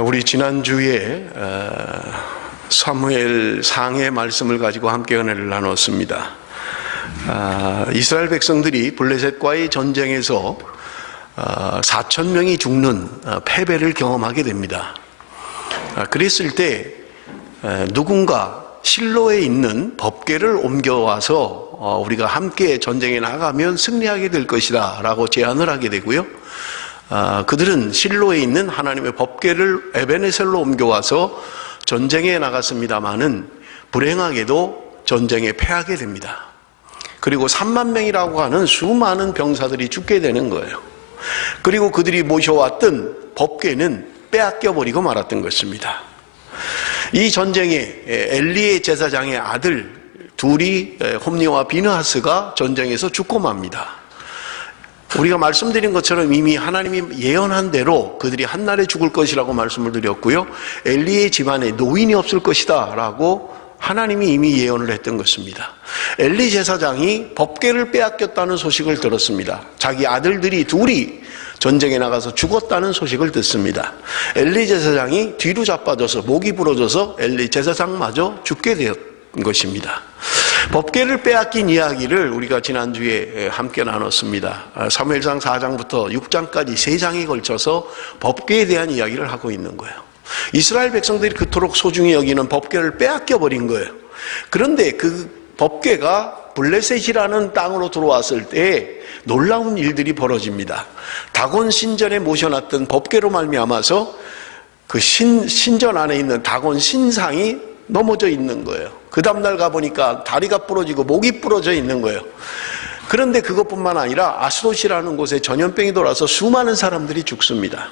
우리 지난주에 사무엘 상의 말씀을 가지고 함께 은혜를 나눴습니다. 이스라엘 백성들이 블레셋과의 전쟁에서 4,000명이 죽는 패배를 경험하게 됩니다. 그랬을 때 누군가 실로에 있는 법궤를 옮겨와서 우리가 함께 전쟁에 나가면 승리하게 될 것이다 라고 제안을 하게 되고요. 그들은 실로에 있는 하나님의 법궤를 에베네셀로 옮겨와서 전쟁에 나갔습니다마는 불행하게도 전쟁에 패하게 됩니다. 그리고 3만 명이라고 하는 수많은 병사들이 죽게 되는 거예요. 그리고 그들이 모셔왔던 법궤는 빼앗겨버리고 말았던 것입니다. 이 전쟁에 엘리의 제사장의 아들 둘이 홈니와 비느하스가 전쟁에서 죽고 맙니다. 우리가 말씀드린 것처럼 이미 하나님이 예언한 대로 그들이 한날에 죽을 것이라고 말씀을 드렸고요. 엘리의 집안에 노인이 없을 것이다 라고 하나님이 이미 예언을 했던 것입니다. 엘리 제사장이 법궤를 빼앗겼다는 소식을 들었습니다. 자기 아들들이 둘이 전쟁에 나가서 죽었다는 소식을 듣습니다. 엘리 제사장이 뒤로 자빠져서 목이 부러져서 엘리 제사장마저 죽게 되었던 것입니다. 법궤를 빼앗긴 이야기를 우리가 지난주에 함께 나눴습니다. 사무엘상 4장부터 6장까지 3장에 걸쳐서 법궤에 대한 이야기를 하고 있는 거예요. 이스라엘 백성들이 그토록 소중히 여기는 법궤를 빼앗겨버린 거예요. 그런데 그 법궤가 블레셋이라는 땅으로 들어왔을 때 놀라운 일들이 벌어집니다. 다곤 신전에 모셔놨던 법궤로 말미암아서 그 신전 안에 있는 다곤 신상이 넘어져 있는 거예요. 그 다음날 가보니까 다리가 부러지고 목이 부러져 있는 거예요. 그런데 그것뿐만 아니라 아스돗이라는 곳에 전염병이 돌아서 수많은 사람들이 죽습니다.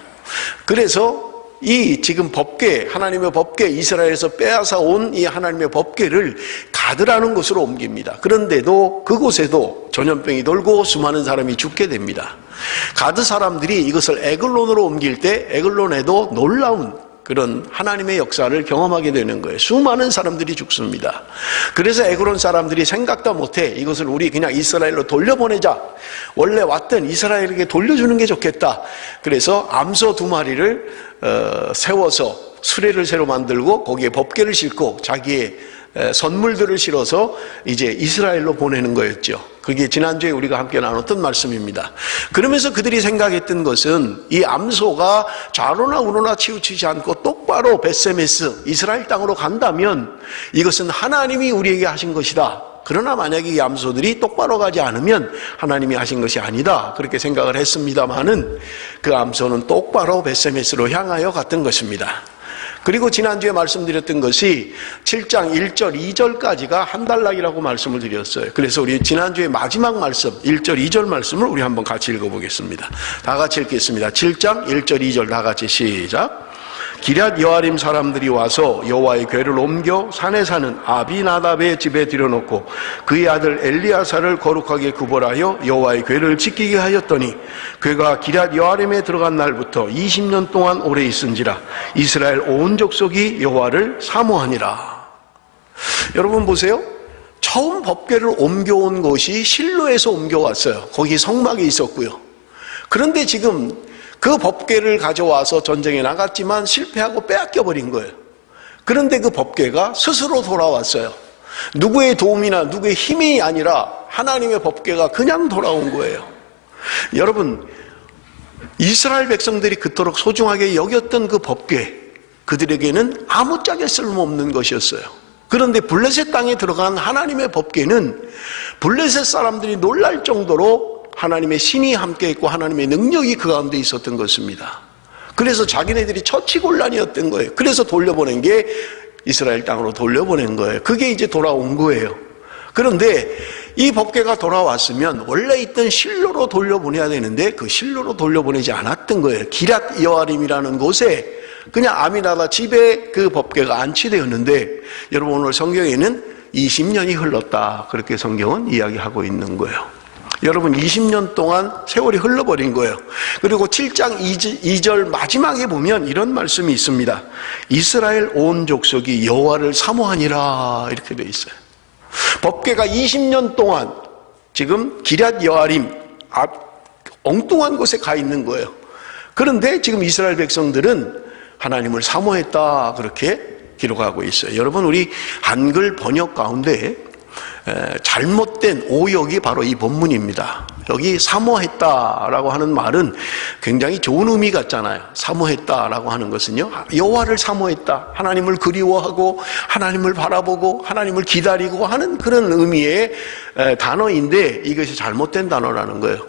그래서 이 지금 법궤, 하나님의 법궤, 이스라엘에서 빼앗아 온 이 하나님의 법궤를 가드라는 곳으로 옮깁니다. 그런데도 그곳에도 전염병이 돌고 수많은 사람이 죽게 됩니다. 가드 사람들이 이것을 에글론으로 옮길 때 에글론에도 놀라운 그런 하나님의 역사를 경험하게 되는 거예요. 수많은 사람들이 죽습니다. 그래서 에글론 사람들이 생각도 못해 이것을 우리 그냥 이스라엘로 돌려보내자. 원래 왔던 이스라엘에게 돌려주는 게 좋겠다. 그래서 암소 2마리를 세워서 수레를 새로 만들고 거기에 법궤를 싣고 자기의 선물들을 실어서 이제 이스라엘로 보내는 거였죠. 그게 지난주에 우리가 함께 나눴던 말씀입니다. 그러면서 그들이 생각했던 것은 이 암소가 좌로나 우로나 치우치지 않고 똑바로 벳세메스 이스라엘 땅으로 간다면 이것은 하나님이 우리에게 하신 것이다. 그러나 만약에 이 암소들이 똑바로 가지 않으면 하나님이 하신 것이 아니다. 그렇게 생각을 했습니다마는 그 암소는 똑바로 벳세메스로 향하여 갔던 것입니다. 그리고 지난주에 말씀드렸던 것이 7장 1절 2절까지가 한 달락이라고 말씀을 드렸어요. 그래서 우리 지난주에 마지막 말씀 1절 2절 말씀을 우리 한번 같이 읽어보겠습니다. 다 같이 읽겠습니다. 7장 1절 2절 다 같이 시작. 기럇 여아림 사람들이 와서 여호와의 궤를 옮겨 산에 사는 아비나답의 집에 들여놓고 그의 아들 엘리야사를 거룩하게 구벌하여 여호와의 궤를 지키게 하였더니 궤가 기럇 여아림에 들어간 날부터 20년 동안 오래 있은지라 이스라엘 온 족속이 여호와를 사모하니라. 여러분 보세요. 처음 법궤를 옮겨온 곳이 실로에서 옮겨왔어요. 거기 성막이 있었고요. 그런데 지금 그 법궤를 가져와서 전쟁에 나갔지만 실패하고 빼앗겨버린 거예요. 그런데 그 법궤가 스스로 돌아왔어요. 누구의 도움이나 누구의 힘이 아니라 하나님의 법궤가 그냥 돌아온 거예요. 여러분, 이스라엘 백성들이 그토록 소중하게 여겼던 그 법궤, 그들에게는 아무짝에 쓸모없는 것이었어요. 그런데 블레셋 땅에 들어간 하나님의 법궤는 블레셋 사람들이 놀랄 정도로 하나님의 신이 함께 있고 하나님의 능력이 그 가운데 있었던 것입니다. 그래서 자기네들이 처치곤란이었던 거예요. 그래서 돌려보낸 게 이스라엘 땅으로 돌려보낸 거예요. 그게 이제 돌아온 거예요. 그런데 이 법궤가 돌아왔으면 원래 있던 실로로 돌려보내야 되는데 그 실로로 돌려보내지 않았던 거예요. 기럇 여아림이라는 곳에 그냥 아미나다 집에 그 법궤가 안치되었는데 여러분 오늘 성경에는 20년이 흘렀다. 그렇게 성경은 이야기하고 있는 거예요. 여러분 20년 동안 세월이 흘러버린 거예요. 그리고 7장 2절 마지막에 보면 이런 말씀이 있습니다. 이스라엘 온 족속이 여호와를 사모하니라 이렇게 되어 있어요. 법궤가 20년 동안 지금 기럇 여아림 엉뚱한 곳에 가 있는 거예요. 그런데 지금 이스라엘 백성들은 하나님을 사모했다 그렇게 기록하고 있어요. 여러분, 우리 한글 번역 가운데 잘못된 오역이 바로 이 본문입니다. 여기 사모했다라고 하는 말은 굉장히 좋은 의미 같잖아요. 사모했다라고 하는 것은요, 여호와를 사모했다, 하나님을 그리워하고 하나님을 바라보고 하나님을 기다리고 하는 그런 의미의 단어인데, 이것이 잘못된 단어라는 거예요.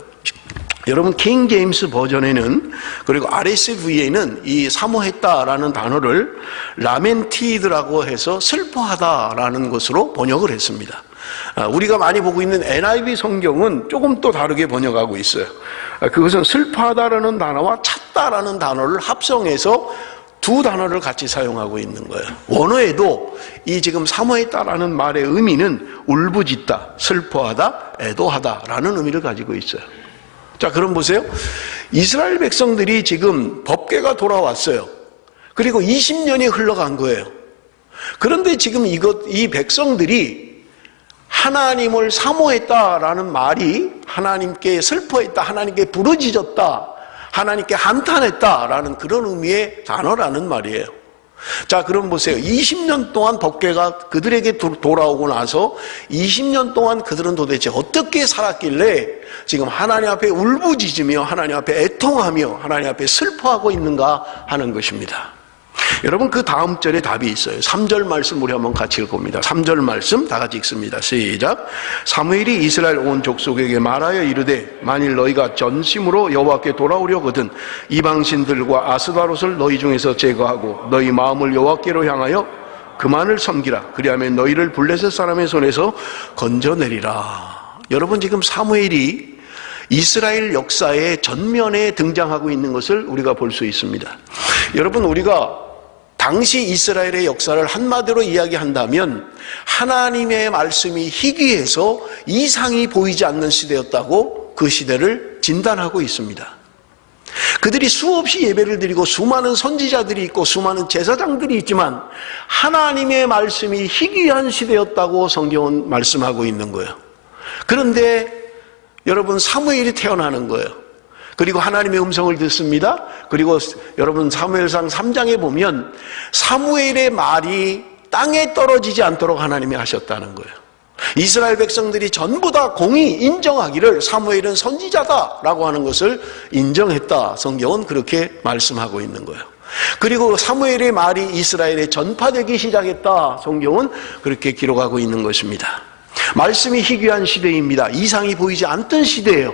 여러분, 킹 제임스 버전에는, 그리고 RSV에는 이 사모했다라는 단어를 라멘티드라고 해서 슬퍼하다라는 것으로 번역을 했습니다. 우리가 많이 보고 있는 NIV 성경은 조금 또 다르게 번역하고 있어요. 그것은 슬퍼하다라는 단어와 찾다라는 단어를 합성해서 두 단어를 같이 사용하고 있는 거예요. 원어에도 이 지금 사모했다라는 말의 의미는 울부짖다, 슬퍼하다, 애도하다라는 의미를 가지고 있어요. 자, 그럼 보세요. 이스라엘 백성들이 지금 법궤가 돌아왔어요. 그리고 20년이 흘러간 거예요. 그런데 지금 이 백성들이 하나님을 사모했다라는 말이 하나님께 슬퍼했다, 하나님께 부르짖었다, 하나님께 한탄했다라는 그런 의미의 단어라는 말이에요. 자, 그럼 보세요. 20년 동안 법궤가 그들에게 돌아오고 나서 20년 동안 그들은 도대체 어떻게 살았길래 지금 하나님 앞에 울부짖으며 하나님 앞에 애통하며 하나님 앞에 슬퍼하고 있는가 하는 것입니다. 여러분, 그 다음 절에 답이 있어요. 3절 말씀 우리 한번 같이 읽어봅니다. 3절 말씀 다 같이 읽습니다. 시작. 사무엘이 이스라엘 온 족속에게 말하여 이르되 만일 너희가 전심으로 여호와께 돌아오려거든 이방신들과 아스다롯을 너희 중에서 제거하고 너희 마음을 여호와께로 향하여 그만을 섬기라. 그리하면 너희를 블레셋 사람의 손에서 건져내리라. 여러분, 지금 사무엘이 이스라엘 역사의 전면에 등장하고 있는 것을 우리가 볼 수 있습니다. 여러분, 우리가 당시 이스라엘의 역사를 한마디로 이야기한다면 하나님의 말씀이 희귀해서 이상이 보이지 않는 시대였다고 그 시대를 진단하고 있습니다. 그들이 수없이 예배를 드리고 수많은 선지자들이 있고 수많은 제사장들이 있지만 하나님의 말씀이 희귀한 시대였다고 성경은 말씀하고 있는 거예요. 그런데 여러분, 사무엘이 태어나는 거예요. 그리고 하나님의 음성을 듣습니다. 그리고 여러분, 사무엘상 3장에 보면 사무엘의 말이 땅에 떨어지지 않도록 하나님이 하셨다는 거예요. 이스라엘 백성들이 전부 다 공히 인정하기를 사무엘은 선지자다라고 하는 것을 인정했다. 성경은 그렇게 말씀하고 있는 거예요. 그리고 사무엘의 말이 이스라엘에 전파되기 시작했다. 성경은 그렇게 기록하고 있는 것입니다. 말씀이 희귀한 시대입니다. 이상이 보이지 않던 시대예요.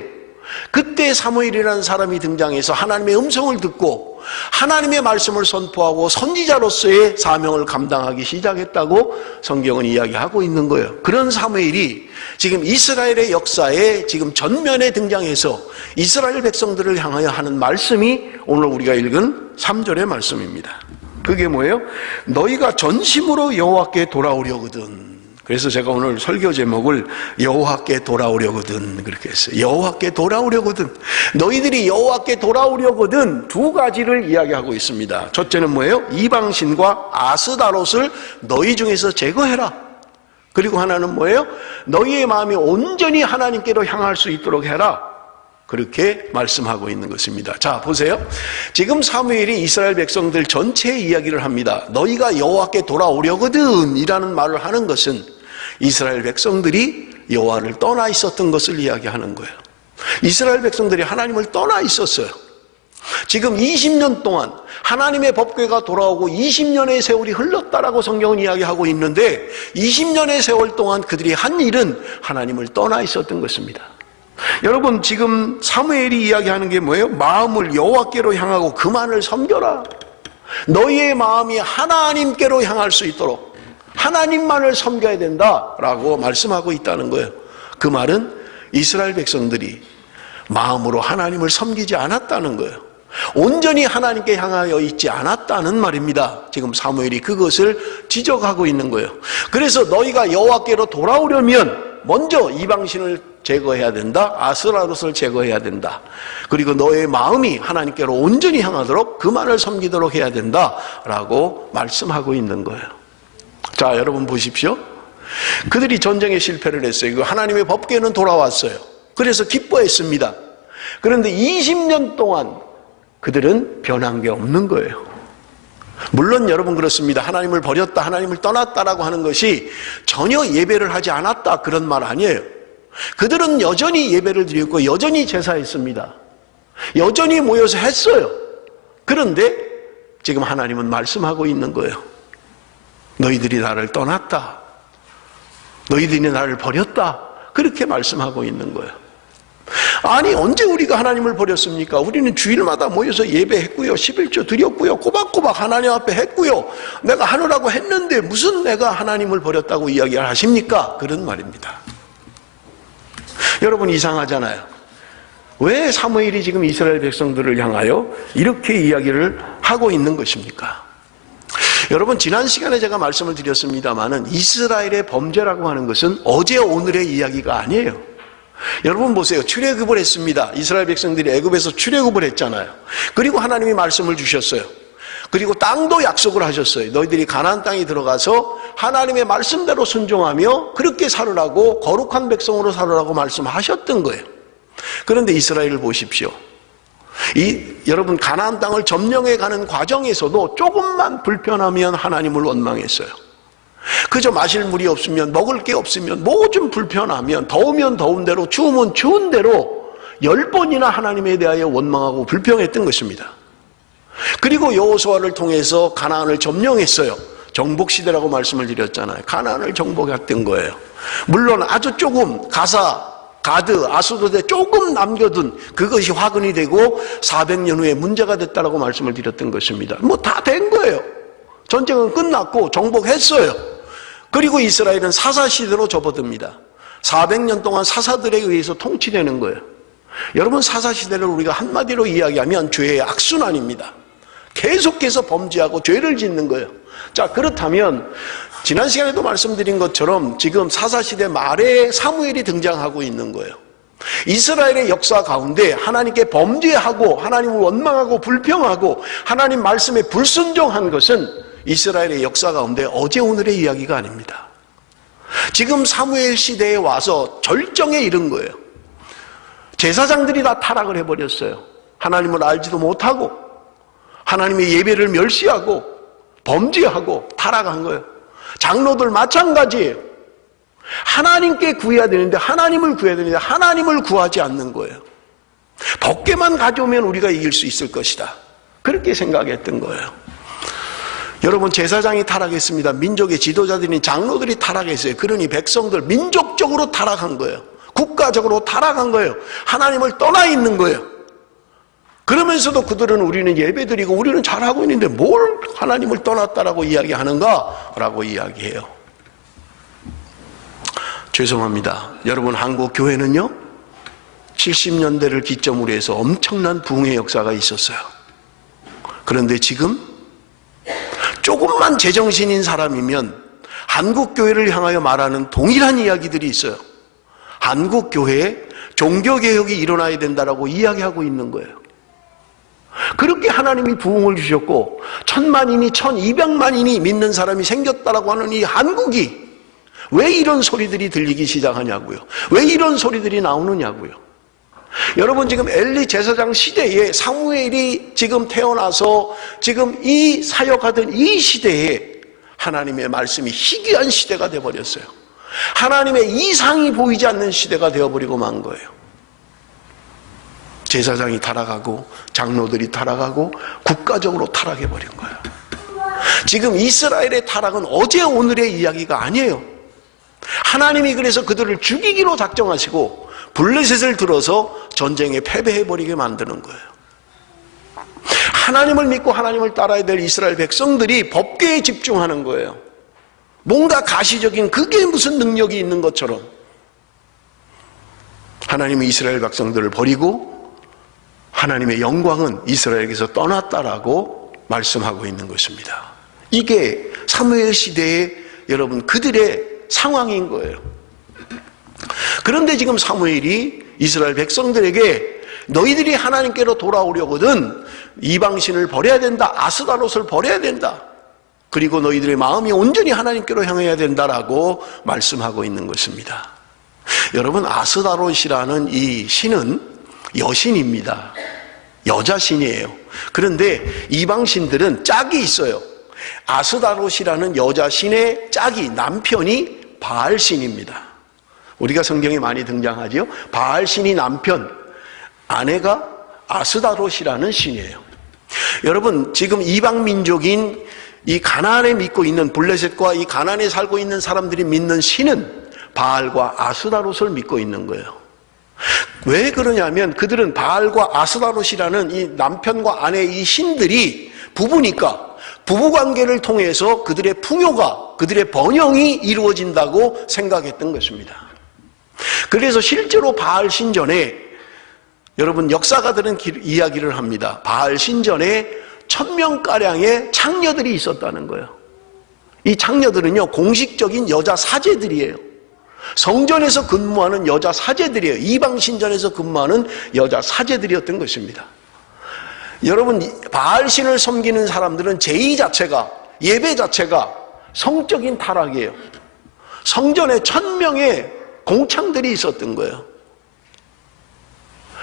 그때 사무엘이라는 사람이 등장해서 하나님의 음성을 듣고 하나님의 말씀을 선포하고 선지자로서의 사명을 감당하기 시작했다고 성경은 이야기하고 있는 거예요. 그런 사무엘이 지금 이스라엘의 역사에 지금 전면에 등장해서 이스라엘 백성들을 향하여 하는 말씀이 오늘 우리가 읽은 3절의 말씀입니다. 그게 뭐예요? 너희가 전심으로 여호와께 돌아오려거든. 그래서 제가 오늘 설교 제목을 여호와께 돌아오려거든 그렇게 했어요. 여호와께 돌아오려거든. 너희들이 여호와께 돌아오려거든 두 가지를 이야기하고 있습니다. 첫째는 뭐예요? 이방신과 아스다롯을 너희 중에서 제거해라. 그리고 하나는 뭐예요? 너희의 마음이 온전히 하나님께로 향할 수 있도록 해라. 그렇게 말씀하고 있는 것입니다. 자, 보세요. 지금 사무엘이 이스라엘 백성들 전체의 이야기를 합니다. 너희가 여호와께 돌아오려거든 이라는 말을 하는 것은 이스라엘 백성들이 여호와를 떠나 있었던 것을 이야기하는 거예요. 이스라엘 백성들이 하나님을 떠나 있었어요. 지금 20년 동안 하나님의 법궤가 돌아오고 20년의 세월이 흘렀다라고 성경은 이야기하고 있는데 20년의 세월 동안 그들이 한 일은 하나님을 떠나 있었던 것입니다. 여러분, 지금 사무엘이 이야기하는 게 뭐예요? 마음을 여호와께로 향하고 그만을 섬겨라. 너희의 마음이 하나님께로 향할 수 있도록 하나님만을 섬겨야 된다라고 말씀하고 있다는 거예요. 그 말은 이스라엘 백성들이 마음으로 하나님을 섬기지 않았다는 거예요. 온전히 하나님께 향하여 있지 않았다는 말입니다. 지금 사무엘이 그것을 지적하고 있는 거예요. 그래서 너희가 여호와께로 돌아오려면 먼저 이방신을 제거해야 된다. 아스라롯을 제거해야 된다. 그리고 너의 마음이 하나님께로 온전히 향하도록 그만을 섬기도록 해야 된다라고 말씀하고 있는 거예요. 자, 여러분 보십시오. 그들이 전쟁에 실패를 했어요. 하나님의 법궤는 돌아왔어요. 그래서 기뻐했습니다. 그런데 20년 동안 그들은 변한 게 없는 거예요. 물론 여러분 그렇습니다. 하나님을 버렸다, 하나님을 떠났다라고 하는 것이 전혀 예배를 하지 않았다 그런 말 아니에요. 그들은 여전히 예배를 드렸고 여전히 제사했습니다. 여전히 모여서 했어요. 그런데 지금 하나님은 말씀하고 있는 거예요. 너희들이 나를 떠났다, 너희들이 나를 버렸다, 그렇게 말씀하고 있는 거예요. 아니 언제 우리가 하나님을 버렸습니까? 우리는 주일마다 모여서 예배했고요, 11조 드렸고요, 꼬박꼬박 하나님 앞에 했고요, 내가 하느라고 했는데 무슨 내가 하나님을 버렸다고 이야기를 하십니까? 그런 말입니다. 여러분 이상하잖아요. 왜 사무엘이 지금 이스라엘 백성들을 향하여 이렇게 이야기를 하고 있는 것입니까? 여러분 지난 시간에 제가 말씀을 드렸습니다마는 이스라엘의 범죄라고 하는 것은 어제 오늘의 이야기가 아니에요. 여러분 보세요. 출애굽을 했습니다. 이스라엘 백성들이 애굽에서 출애굽을 했잖아요. 그리고 하나님이 말씀을 주셨어요. 그리고 땅도 약속을 하셨어요. 너희들이 가나안 땅에 들어가서 하나님의 말씀대로 순종하며 그렇게 살으라고, 거룩한 백성으로 살으라고 말씀하셨던 거예요. 그런데 이스라엘을 보십시오. 여러분 가나안 땅을 점령해 가는 과정에서도 조금만 불편하면 하나님을 원망했어요. 그저 마실 물이 없으면, 먹을 게 없으면, 뭐 좀 불편하면, 더우면 더운 대로, 추우면 추운 대로 10번이나 하나님에 대하여 원망하고 불평했던 것입니다. 그리고 여호수아를 통해서 가나안을 점령했어요. 정복시대라고 말씀을 드렸잖아요. 가나안을 정복했던 거예요. 물론 아주 조금 가드, 아수도대 조금 남겨둔 그것이 화근이 되고 400년 후에 문제가 됐다라고 말씀을 드렸던 것입니다. 뭐 다 된 거예요. 전쟁은 끝났고 정복했어요. 그리고 이스라엘은 사사시대로 접어듭니다. 400년 동안 사사들에 의해서 통치되는 거예요. 여러분 사사시대를 우리가 한마디로 이야기하면 죄의 악순환입니다. 계속해서 범죄하고 죄를 짓는 거예요. 자, 그렇다면 지난 시간에도 말씀드린 것처럼 지금 사사시대 말에 사무엘이 등장하고 있는 거예요. 이스라엘의 역사 가운데 하나님께 범죄하고 하나님을 원망하고 불평하고 하나님 말씀에 불순종한 것은 이스라엘의 역사 가운데 어제 오늘의 이야기가 아닙니다. 지금 사무엘 시대에 와서 절정에 이른 거예요. 제사장들이 다 타락을 해버렸어요. 하나님을 알지도 못하고 하나님의 예배를 멸시하고 범죄하고 타락한 거예요. 장로들 마찬가지예요. 하나님께 구해야 되는데, 하나님을 구해야 되는데 하나님을 구하지 않는 거예요. 법궤만 가져오면 우리가 이길 수 있을 것이다, 그렇게 생각했던 거예요. 여러분 제사장이 타락했습니다. 민족의 지도자들인 장로들이 타락했어요. 그러니 백성들 민족적으로 타락한 거예요. 국가적으로 타락한 거예요. 하나님을 떠나 있는 거예요. 그러면서도 그들은 우리는 예배드리고 우리는 잘하고 있는데 뭘 하나님을 떠났다라고 이야기하는가? 라고 이야기해요. 죄송합니다. 여러분 한국 교회는요 70년대를 기점으로 해서 엄청난 부흥의 역사가 있었어요. 그런데 지금 조금만 제정신인 사람이면 한국 교회를 향하여 말하는 동일한 이야기들이 있어요. 한국 교회에 종교개혁이 일어나야 된다라고 이야기하고 있는 거예요. 그렇게 하나님이 부흥을 주셨고 1000만인이 1200만인이 믿는 사람이 생겼다라고 하는 이 한국이 왜 이런 소리들이 들리기 시작하냐고요. 왜 이런 소리들이 나오느냐고요. 여러분 지금 엘리 제사장 시대에 사무엘이 지금 태어나서 지금 이 사역하던 이 시대에 하나님의 말씀이 희귀한 시대가 되어버렸어요. 하나님의 이상이 보이지 않는 시대가 되어버리고 만 거예요. 제사장이 타락하고 장로들이 타락하고 국가적으로 타락해버린 거예요. 지금 이스라엘의 타락은 어제 오늘의 이야기가 아니에요. 하나님이 그래서 그들을 죽이기로 작정하시고 블레셋을 들어서 전쟁에 패배해버리게 만드는 거예요. 하나님을 믿고 하나님을 따라야 될 이스라엘 백성들이 법궤에 집중하는 거예요. 뭔가 가시적인 그게 무슨 능력이 있는 것처럼 하나님은 이스라엘 백성들을 버리고 하나님의 영광은 이스라엘에게서 떠났다라고 말씀하고 있는 것입니다. 이게 사무엘 시대의 여러분 그들의 상황인 거예요. 그런데 지금 사무엘이 이스라엘 백성들에게 너희들이 하나님께로 돌아오려거든 이방신을 버려야 된다, 아스다롯을 버려야 된다, 그리고 너희들의 마음이 온전히 하나님께로 향해야 된다라고 말씀하고 있는 것입니다. 여러분 아스다롯이라는 이 신은 여신입니다. 여자 신이에요. 그런데 이방 신들은 짝이 있어요. 아스다롯이라는 여자 신의 짝이, 남편이 바알 신입니다. 우리가 성경에 많이 등장하지요. 바알 신이 남편, 아내가 아스다롯이라는 신이에요. 여러분, 지금 이방 민족인 이 가나안에 믿고 있는 블레셋과 이 가나안에 살고 있는 사람들이 믿는 신은 바알과 아스다롯을 믿고 있는 거예요. 왜 그러냐면 그들은 바알과 아스다롯이라는 이 남편과 아내의 이 신들이 부부니까 부부관계를 통해서 그들의 풍요가, 그들의 번영이 이루어진다고 생각했던 것입니다. 그래서 실제로 바알 신전에, 여러분 역사가들은 이야기를 합니다. 바알 신전에 1000명가량의 창녀들이 있었다는 거예요. 이 창녀들은요, 공식적인 여자 사제들이에요. 성전에서 근무하는 여자 사제들이에요. 이방 신전에서 근무하는 여자 사제들이었던 것입니다. 여러분, 바알 신을 섬기는 사람들은 제의 자체가, 예배 자체가 성적인 타락이에요. 성전에 1000명의 공창들이 있었던 거예요.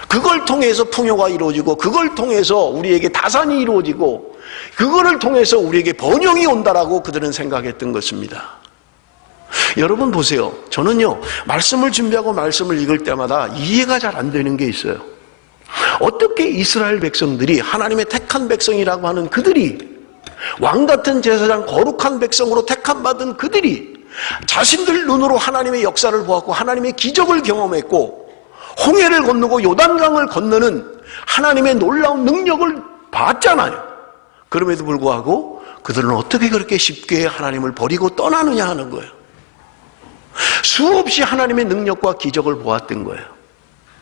그걸 통해서 풍요가 이루어지고, 그걸 통해서 우리에게 다산이 이루어지고, 그거를 통해서 우리에게 번영이 온다라고 그들은 생각했던 것입니다. 여러분 보세요. 저는요, 말씀을 준비하고 말씀을 읽을 때마다 이해가 잘 안 되는 게 있어요. 어떻게 이스라엘 백성들이, 하나님의 택한 백성이라고 하는 그들이, 왕같은 제사장 거룩한 백성으로 택함받은 그들이 자신들 눈으로 하나님의 역사를 보았고 하나님의 기적을 경험했고 홍해를 건너고 요단강을 건너는 하나님의 놀라운 능력을 봤잖아요. 그럼에도 불구하고 그들은 어떻게 그렇게 쉽게 하나님을 버리고 떠나느냐 하는 거예요. 수없이 하나님의 능력과 기적을 보았던 거예요.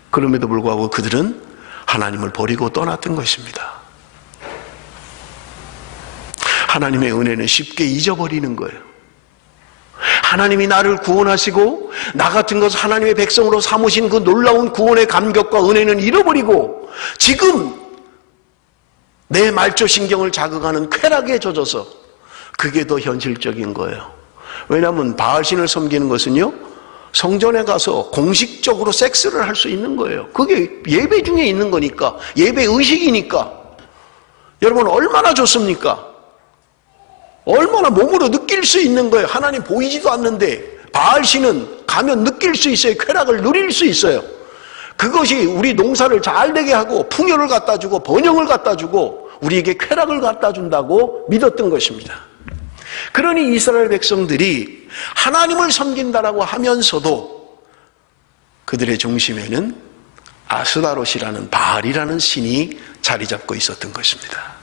그럼에도 불구하고 그들은 하나님을 버리고 떠났던 것입니다. 하나님의 은혜는 쉽게 잊어버리는 거예요. 하나님이 나를 구원하시고 나 같은 것을 하나님의 백성으로 삼으신 그 놀라운 구원의 감격과 은혜는 잃어버리고 지금 내 말초신경을 자극하는 쾌락에 젖어서 그게 더 현실적인 거예요. 왜냐하면 바알신을 섬기는 것은요, 성전에 가서 공식적으로 섹스를 할 수 있는 거예요. 그게 예배 중에 있는 거니까, 예배 의식이니까. 여러분 얼마나 좋습니까? 얼마나 몸으로 느낄 수 있는 거예요. 하나님 보이지도 않는데 바알신은 가면 느낄 수 있어요. 쾌락을 누릴 수 있어요. 그것이 우리 농사를 잘 되게 하고 풍요를 갖다 주고 번영을 갖다 주고 우리에게 쾌락을 갖다 준다고 믿었던 것입니다. 그러니 이스라엘 백성들이 하나님을 섬긴다라고 하면서도 그들의 중심에는 아스다롯이라는 바알이라는 신이 자리 잡고 있었던 것입니다.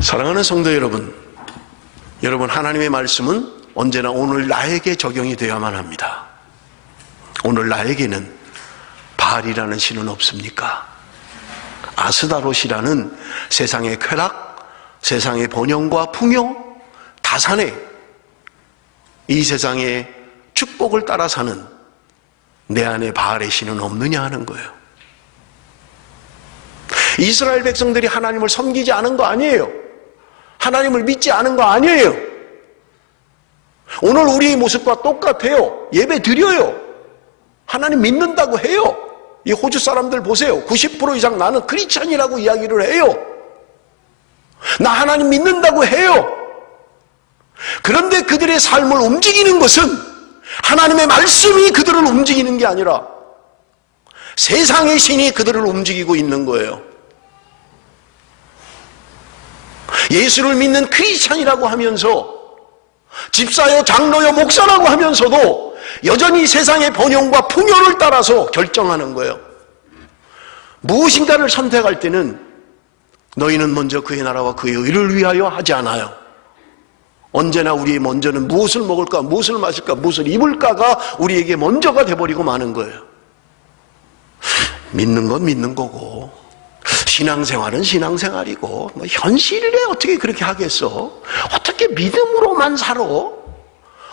사랑하는 성도 여러분, 여러분 하나님의 말씀은 언제나 오늘 나에게 적용이 되어야만 합니다. 오늘 나에게는 바알이라는 신은 없습니까? 아스다롯이라는 세상의 쾌락, 세상의 번영과 풍요, 다산의 이 세상의 축복을 따라 사는 내 안에 바알의 신은 없느냐 하는 거예요. 이스라엘 백성들이 하나님을 섬기지 않은 거 아니에요. 하나님을 믿지 않은 거 아니에요. 오늘 우리의 모습과 똑같아요. 예배 드려요. 하나님 믿는다고 해요. 이 호주 사람들 보세요. 90% 이상 나는 크리스찬이라고 이야기를 해요. 나 하나님 믿는다고 해요. 그런데 그들의 삶을 움직이는 것은 하나님의 말씀이 그들을 움직이는 게 아니라 세상의 신이 그들을 움직이고 있는 거예요. 예수를 믿는 크리스찬이라고 하면서 집사요, 장로요, 목사라고 하면서도 여전히 세상의 번영과 풍요를 따라서 결정하는 거예요. 무엇인가를 선택할 때는 너희는 먼저 그의 나라와 그의 의를 위하여 하지 않아요. 언제나 우리의 먼저는 무엇을 먹을까, 무엇을 마실까, 무엇을 입을까가 우리에게 먼저가 돼버리고 마는 거예요. 믿는 건 믿는 거고 신앙생활은 신앙생활이고 뭐 현실에 어떻게 그렇게 하겠어? 어떻게 믿음으로만 살아?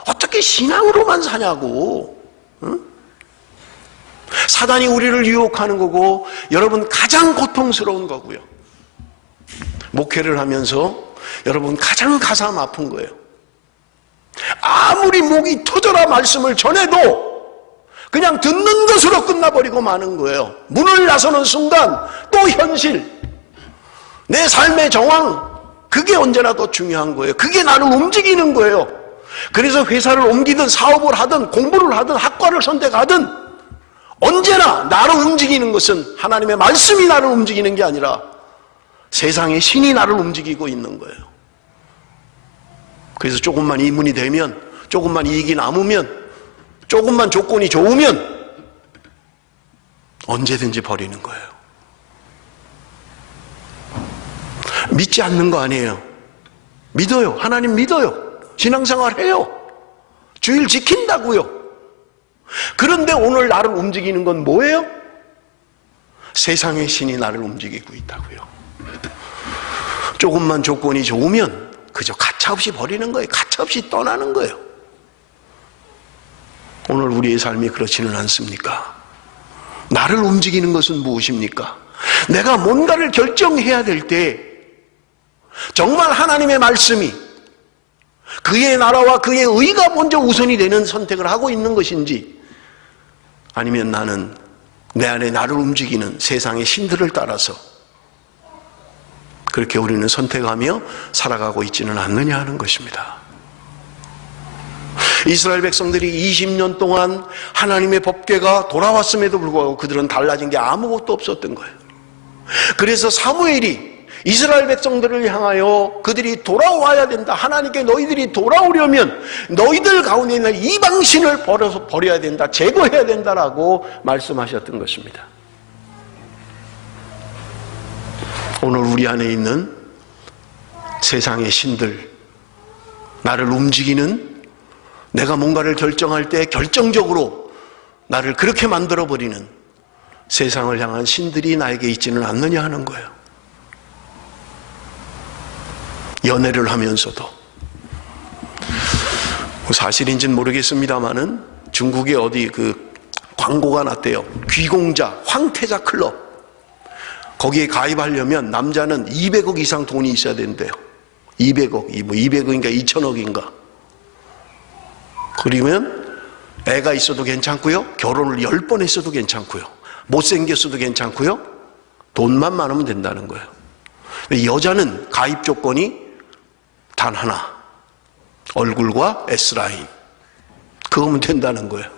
어떻게 신앙으로만 사냐고. 응? 사단이 우리를 유혹하는 거고 여러분 가장 고통스러운 거고요. 목회를 하면서 여러분 가장 가슴 아픈 거예요. 아무리 목이 터져라 말씀을 전해도 그냥 듣는 것으로 끝나버리고 마는 거예요. 문을 나서는 순간 또 현실, 내 삶의 정황, 그게 언제나 더 중요한 거예요. 그게 나를 움직이는 거예요. 그래서 회사를 옮기든 사업을 하든 공부를 하든 학과를 선택하든 언제나 나를 움직이는 것은 하나님의 말씀이 나를 움직이는 게 아니라 세상의 신이 나를 움직이고 있는 거예요. 그래서 조금만 이문이 되면, 조금만 이익이 남으면, 조금만 조건이 좋으면 언제든지 버리는 거예요. 믿지 않는 거 아니에요. 믿어요. 하나님 믿어요. 신앙생활 해요. 주일 지킨다고요. 그런데 오늘 나를 움직이는 건 뭐예요? 세상의 신이 나를 움직이고 있다고요. 조금만 조건이 좋으면 그저 가차없이 버리는 거예요. 가차없이 떠나는 거예요. 오늘 우리의 삶이 그렇지는 않습니까? 나를 움직이는 것은 무엇입니까? 내가 뭔가를 결정해야 될 때 정말 하나님의 말씀이, 그의 나라와 그의 의가 먼저 우선이 되는 선택을 하고 있는 것인지, 아니면 나는 내 안에 나를 움직이는 세상의 신들을 따라서 그렇게 우리는 선택하며 살아가고 있지는 않느냐 하는 것입니다. 이스라엘 백성들이 20년 동안 하나님의 법궤가 돌아왔음에도 불구하고 그들은 달라진 게 아무것도 없었던 거예요. 그래서 사무엘이 이스라엘 백성들을 향하여 그들이 돌아와야 된다, 하나님께 너희들이 돌아오려면 너희들 가운데 있는 이방신을 버려야 된다, 제거해야 된다라고 말씀하셨던 것입니다. 오늘 우리 안에 있는 세상의 신들, 나를 움직이는, 내가 뭔가를 결정할 때 결정적으로 나를 그렇게 만들어버리는 세상을 향한 신들이 나에게 있지는 않느냐 하는 거예요. 연애를 하면서도, 사실인지는 모르겠습니다만은 중국에 어디 그 광고가 났대요. 귀공자, 황태자 클럽. 거기에 가입하려면 남자는 200억 이상 돈이 있어야 된대요. 200억, 200억인가 2천억인가. 그러면 애가 있어도 괜찮고요, 결혼을 10번 했어도 괜찮고요, 못생겼어도 괜찮고요, 돈만 많으면 된다는 거예요. 여자는 가입 조건이 단 하나, 얼굴과 S라인, 그거면 된다는 거예요.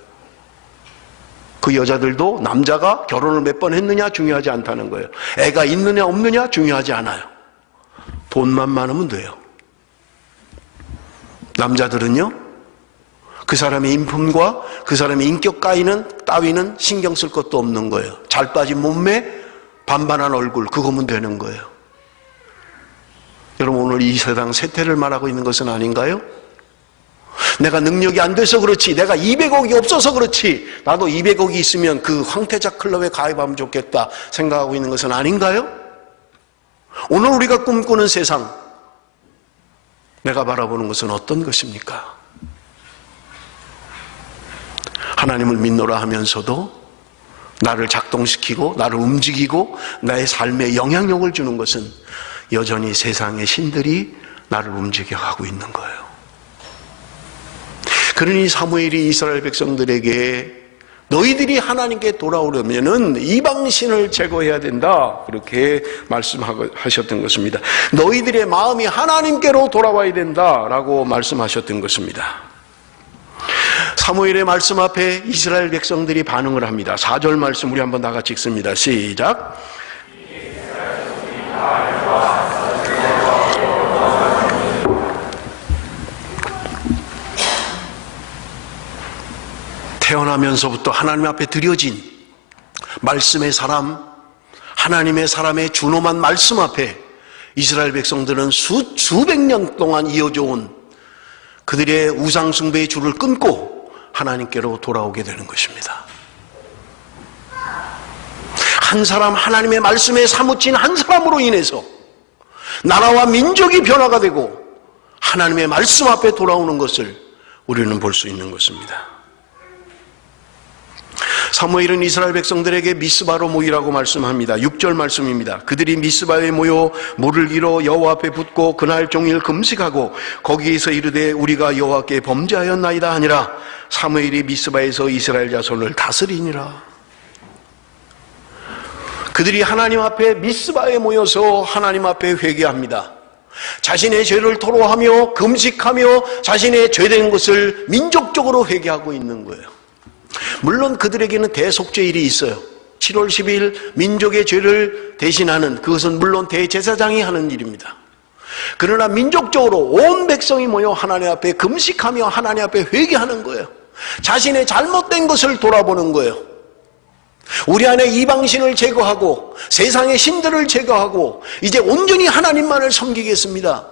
그 여자들도 남자가 결혼을 몇 번 했느냐 중요하지 않다는 거예요. 애가 있느냐 없느냐 중요하지 않아요. 돈만 많으면 돼요. 남자들은요, 그 사람의 인품과 그 사람의 인격 따위는 신경 쓸 것도 없는 거예요. 잘 빠진 몸매, 반반한 얼굴, 그거면 되는 거예요. 여러분, 오늘 이 세상 세태를 말하고 있는 것은 아닌가요? 내가 능력이 안 돼서 그렇지, 내가 200억이 없어서 그렇지, 나도 200억이 있으면 그 황태자 클럽에 가입하면 좋겠다 생각하고 있는 것은 아닌가요? 오늘 우리가 꿈꾸는 세상, 내가 바라보는 것은 어떤 것입니까? 하나님을 믿노라 하면서도 나를 작동시키고 나를 움직이고 나의 삶에 영향력을 주는 것은 여전히 세상의 신들이 나를 움직여가고 있는 거예요. 그러니 사무엘이 이스라엘 백성들에게 너희들이 하나님께 돌아오려면은 이방신을 제거해야 된다, 그렇게 말씀하셨던 것입니다. 너희들의 마음이 하나님께로 돌아와야 된다라고 말씀하셨던 것입니다. 사무엘의 말씀 앞에 이스라엘 백성들이 반응을 합니다. 4절 말씀 우리 한번 다 같이 읽습니다. 시작. 태어나면서부터 하나님 앞에 드려진 말씀의 사람, 하나님의 사람의 준엄한 말씀 앞에 이스라엘 백성들은 수백 년 동안 이어져 온 그들의 우상숭배의 줄을 끊고 하나님께로 돌아오게 되는 것입니다. 한 사람, 하나님의 말씀에 사무친 한 사람으로 인해서 나라와 민족이 변화가 되고 하나님의 말씀 앞에 돌아오는 것을 우리는 볼 수 있는 것입니다. 사무엘은 이스라엘 백성들에게 미스바로 모이라고 말씀합니다. 6절 말씀입니다. 그들이 미스바에 모여 물을 길어 여호와 앞에 붓고 그날 종일 금식하고 거기에서 이르되 우리가 여호와께 범죄하였나이다 하니라. 사무엘이 미스바에서 이스라엘 자손을 다스리니라. 그들이 하나님 앞에 미스바에 모여서 하나님 앞에 회개합니다. 자신의 죄를 토로하며 금식하며 자신의 죄된 것을 민족적으로 회개하고 있는 거예요. 물론 그들에게는 대속죄일이 있어요. 7월 10일 민족의 죄를 대신하는, 그것은 물론 대제사장이 하는 일입니다. 그러나 민족적으로 온 백성이 모여 하나님 앞에 금식하며 하나님 앞에 회개하는 거예요. 자신의 잘못된 것을 돌아보는 거예요. 우리 안에 이방신을 제거하고 세상의 신들을 제거하고 이제 온전히 하나님만을 섬기겠습니다.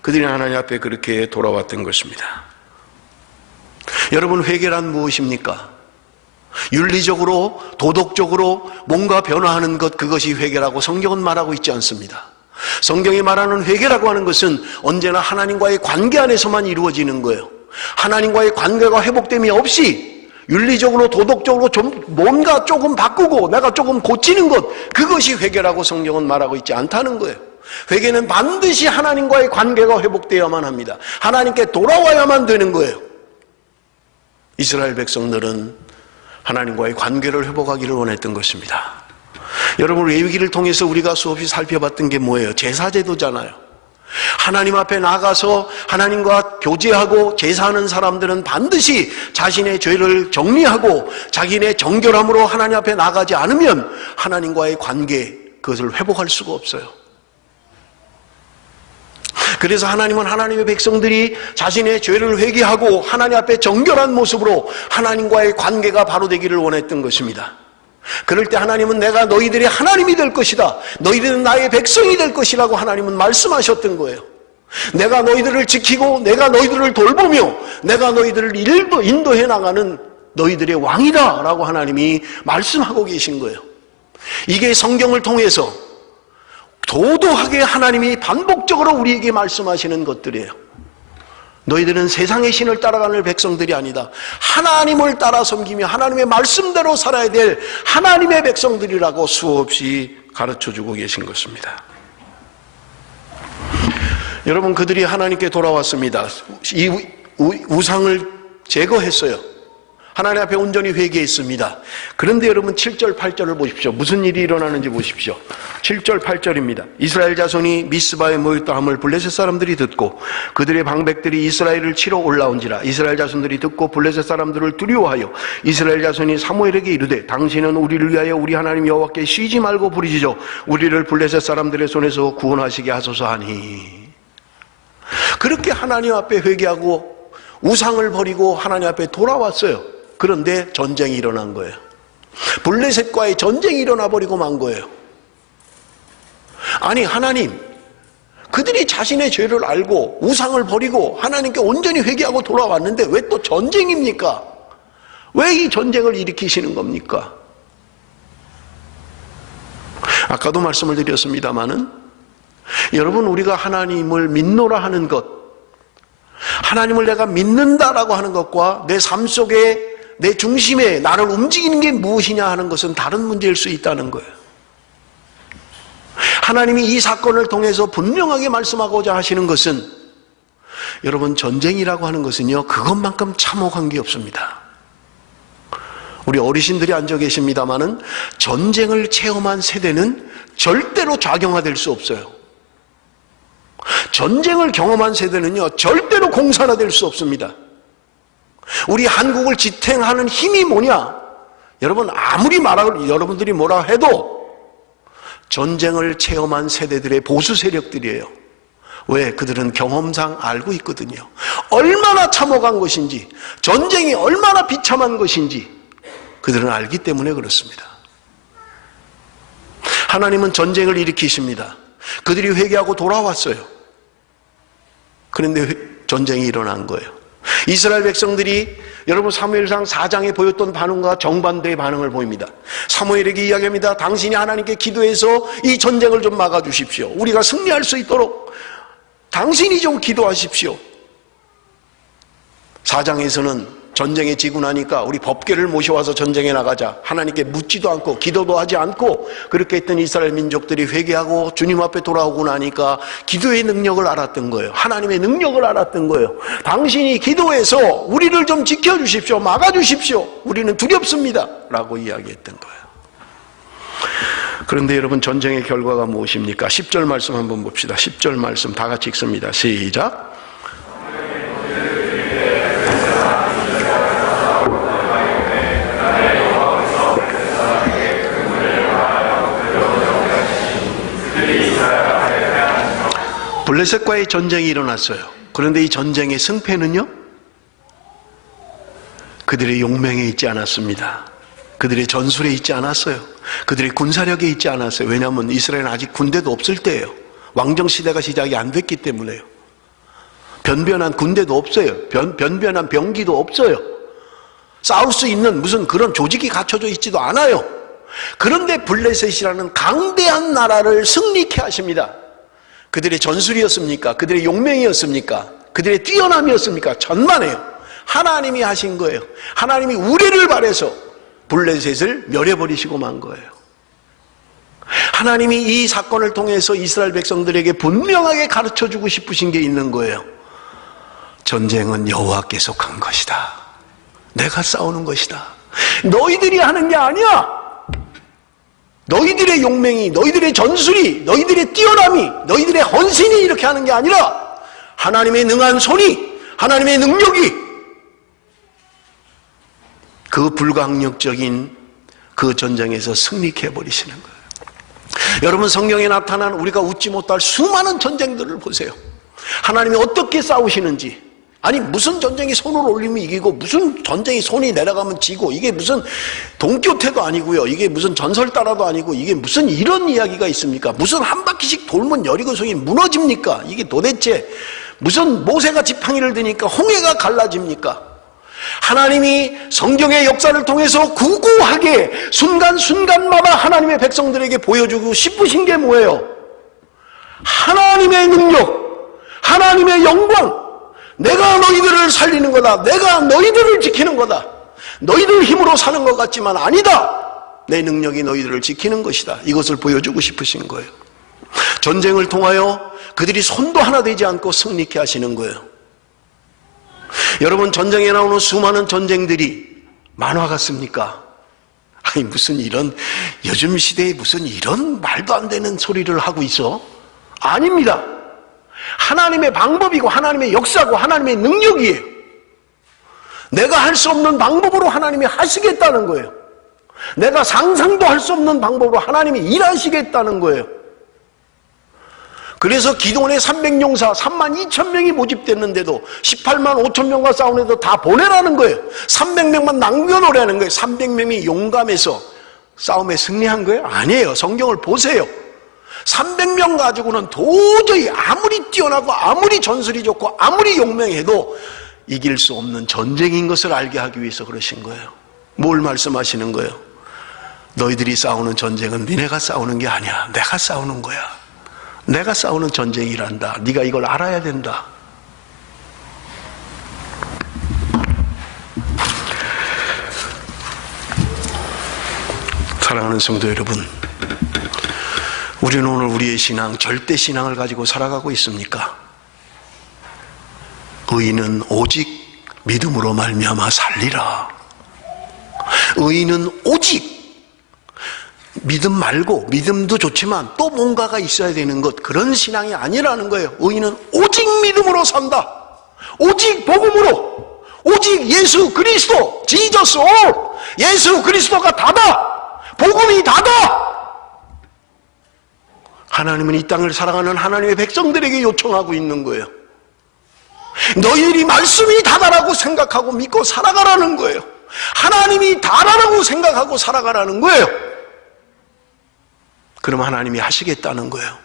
그들이 하나님 앞에 그렇게 돌아왔던 것입니다. 여러분, 회개란 무엇입니까? 윤리적으로 도덕적으로 뭔가 변화하는 것, 그것이 회개라고 성경은 말하고 있지 않습니다. 성경이 말하는 회개라고 하는 것은 언제나 하나님과의 관계 안에서만 이루어지는 거예요. 하나님과의 관계가 회복됨이 없이 윤리적으로 도덕적으로 좀 뭔가 조금 바꾸고 내가 조금 고치는 것, 그것이 회개라고 성경은 말하고 있지 않다는 거예요. 회개는 반드시 하나님과의 관계가 회복되어야만 합니다. 하나님께 돌아와야만 되는 거예요. 이스라엘 백성들은 하나님과의 관계를 회복하기를 원했던 것입니다. 여러분, 레위기를 통해서 우리가 수없이 살펴봤던 게 뭐예요? 제사제도잖아요. 하나님 앞에 나가서 하나님과 교제하고 제사하는 사람들은 반드시 자신의 죄를 정리하고 자기네 정결함으로 하나님 앞에 나가지 않으면 하나님과의 관계, 그것을 회복할 수가 없어요. 그래서 하나님은 하나님의 백성들이 자신의 죄를 회개하고 하나님 앞에 정결한 모습으로 하나님과의 관계가 바로 되기를 원했던 것입니다. 그럴 때 하나님은 내가 너희들의 하나님이 될 것이다, 너희들은 나의 백성이 될 것이라고 하나님은 말씀하셨던 거예요. 내가 너희들을 지키고 내가 너희들을 돌보며 내가 너희들을 인도해 나가는 너희들의 왕이다 라고 하나님이 말씀하고 계신 거예요. 이게 성경을 통해서 도도하게 하나님이 반복적으로 우리에게 말씀하시는 것들이에요. 너희들은 세상의 신을 따라가는 백성들이 아니다, 하나님을 따라 섬기며 하나님의 말씀대로 살아야 될 하나님의 백성들이라고 수없이 가르쳐주고 계신 것입니다. 여러분, 그들이 하나님께 돌아왔습니다. 이 우상을 제거했어요. 하나님 앞에 온전히 회개했습니다. 그런데 여러분, 7절 8절을 보십시오. 무슨 일이 일어나는지 보십시오. 7절 8절입니다. 이스라엘 자손이 미스바에 모였다 함을 블레셋 사람들이 듣고 그들의 방백들이 이스라엘을 치러 올라온지라. 이스라엘 자손들이 듣고 블레셋 사람들을 두려워하여 이스라엘 자손이 사무엘에게 이르되 당신은 우리를 위하여 우리 하나님 여호와께 쉬지 말고 부르짖어 우리를 블레셋 사람들의 손에서 구원하시게 하소서 하니. 그렇게 하나님 앞에 회개하고 우상을 버리고 하나님 앞에 돌아왔어요. 그런데 전쟁이 일어난 거예요. 블레셋과의 전쟁이 일어나 버리고 만 거예요. 아니, 하나님, 그들이 자신의 죄를 알고 우상을 버리고 하나님께 온전히 회개하고 돌아왔는데 왜 또 전쟁입니까? 왜 이 전쟁을 일으키시는 겁니까? 아까도 말씀을 드렸습니다마는 여러분, 우리가 하나님을 믿노라 하는 것, 하나님을 내가 믿는다라고 하는 것과 내 삶 속에 내 중심에 나를 움직이는 게 무엇이냐 하는 것은 다른 문제일 수 있다는 거예요. 하나님이 이 사건을 통해서 분명하게 말씀하고자 하시는 것은, 여러분, 전쟁이라고 하는 것은요, 그것만큼 참혹한 게 없습니다. 우리 어르신들이 앉아 계십니다마는 전쟁을 체험한 세대는 절대로 좌경화될 수 없어요. 전쟁을 경험한 세대는요, 절대로 공산화될 수 없습니다. 우리 한국을 지탱하는 힘이 뭐냐? 여러분, 아무리 여러분들이 뭐라 해도 전쟁을 체험한 세대들의 보수 세력들이에요. 왜? 그들은 경험상 알고 있거든요. 얼마나 참혹한 것인지, 전쟁이 얼마나 비참한 것인지 그들은 알기 때문에 그렇습니다. 하나님은 전쟁을 일으키십니다. 그들이 회개하고 돌아왔어요. 그런데 전쟁이 일어난 거예요. 이스라엘 백성들이 여러분 사무엘상 4장에 보였던 반응과 정반대의 반응을 보입니다. 사무엘에게 이야기합니다. 당신이 하나님께 기도해서 이 전쟁을 좀 막아주십시오. 우리가 승리할 수 있도록 당신이 좀 기도하십시오. 4장에서는 전쟁에 지고 나니까 우리 법궤를 모셔와서 전쟁에 나가자. 하나님께 묻지도 않고 기도도 하지 않고 그렇게 했던 이스라엘 민족들이 회개하고 주님 앞에 돌아오고 나니까 기도의 능력을 알았던 거예요. 하나님의 능력을 알았던 거예요. 당신이 기도해서 우리를 좀 지켜주십시오. 막아주십시오. 우리는 두렵습니다. 라고 이야기했던 거예요. 그런데 여러분, 전쟁의 결과가 무엇입니까? 10절 말씀 한번 봅시다. 10절 말씀 다 같이 읽습니다. 시작. 블레셋과의 전쟁이 일어났어요. 그런데 이 전쟁의 승패는요, 그들의 용맹에 있지 않았습니다. 그들의 전술에 있지 않았어요. 그들의 군사력에 있지 않았어요. 왜냐하면 이스라엘은 아직 군대도 없을 때예요. 왕정시대가 시작이 안 됐기 때문에요. 변변한 군대도 없어요. 변변한 병기도 없어요. 싸울 수 있는 무슨 그런 조직이 갖춰져 있지도 않아요. 그런데 블레셋이라는 강대한 나라를 승리케 하십니다. 그들의 전술이었습니까? 그들의 용맹이었습니까? 그들의 뛰어남이었습니까? 천만에요. 하나님이 하신 거예요. 하나님이 우레를 발해서 블레셋을 멸해버리시고 만 거예요. 하나님이 이 사건을 통해서 이스라엘 백성들에게 분명하게 가르쳐주고 싶으신 게 있는 거예요. 전쟁은 여호와께 속한 것이다. 내가 싸우는 것이다. 너희들이 하는 게 아니야. 너희들의 용맹이, 너희들의 전술이, 너희들의 뛰어남이, 너희들의 헌신이 이렇게 하는 게 아니라 하나님의 능한 손이, 하나님의 능력이 그 불강력적인 그 전쟁에서 승리케 해버리시는 거예요. 여러분, 성경에 나타난 우리가 웃지 못할 수많은 전쟁들을 보세요. 하나님이 어떻게 싸우시는지. 아니, 무슨 전쟁이 손을 올리면 이기고 무슨 전쟁이 손이 내려가면 지고, 이게 무슨 동교태도 아니고요, 이게 무슨 전설따라도 아니고, 이게 무슨 이런 이야기가 있습니까? 무슨 한 바퀴씩 돌면 여리고성이 무너집니까? 이게 도대체 무슨 모세가 지팡이를 드니까 홍해가 갈라집니까? 하나님이 성경의 역사를 통해서 구구하게 순간순간마다 하나님의 백성들에게 보여주고 싶으신 게 뭐예요? 하나님의 능력, 하나님의 영광. 내가 너희들을 살리는 거다. 내가 너희들을 지키는 거다. 너희들 힘으로 사는 것 같지만 아니다. 내 능력이 너희들을 지키는 것이다. 이것을 보여주고 싶으신 거예요. 전쟁을 통하여 그들이 손도 하나 되지 않고 승리케 하시는 거예요. 여러분, 전쟁에 나오는 수많은 전쟁들이 만화 같습니까? 아니, 무슨 이런 요즘 시대에 무슨 이런 말도 안 되는 소리를 하고 있어? 아닙니다. 하나님의 방법이고 하나님의 역사고 하나님의 능력이에요. 내가 할 수 없는 방법으로 하나님이 하시겠다는 거예요. 내가 상상도 할 수 없는 방법으로 하나님이 일하시겠다는 거예요. 그래서 기도원의 300용사 32,000명이 모집됐는데도 18만 5천 명과 싸우는데도 다 보내라는 거예요. 300명만 남겨놓으라는 거예요. 300명이 용감해서 싸움에 승리한 거예요? 아니에요. 성경을 보세요. 300명 가지고는 도저히 아무리 뛰어나고 아무리 전술이 좋고 아무리 용맹해도 이길 수 없는 전쟁인 것을 알게 하기 위해서 그러신 거예요. 뭘 말씀하시는 거예요? 너희들이 싸우는 전쟁은 니네가 싸우는 게 아니야. 내가 싸우는 거야. 내가 싸우는 전쟁이란다. 네가 이걸 알아야 된다. 사랑하는 성도 여러분, 우리는 오늘 우리의 신앙, 절대 신앙을 가지고 살아가고 있습니까? 의인은 오직 믿음으로 말미암아 살리라. 의인은 오직, 믿음 말고, 믿음도 좋지만 또 뭔가가 있어야 되는 것, 그런 신앙이 아니라는 거예요. 의인은 오직 믿음으로 산다. 오직 복음으로, 오직 예수 그리스도, 지저스 올, 예수 그리스도가 다다. 복음이 다다. 하나님은 이 땅을 사랑하는 하나님의 백성들에게 요청하고 있는 거예요. 너희들이 말씀이 다다라고 생각하고 믿고 살아가라는 거예요. 하나님이 다다라고 생각하고 살아가라는 거예요. 그럼 하나님이 하시겠다는 거예요.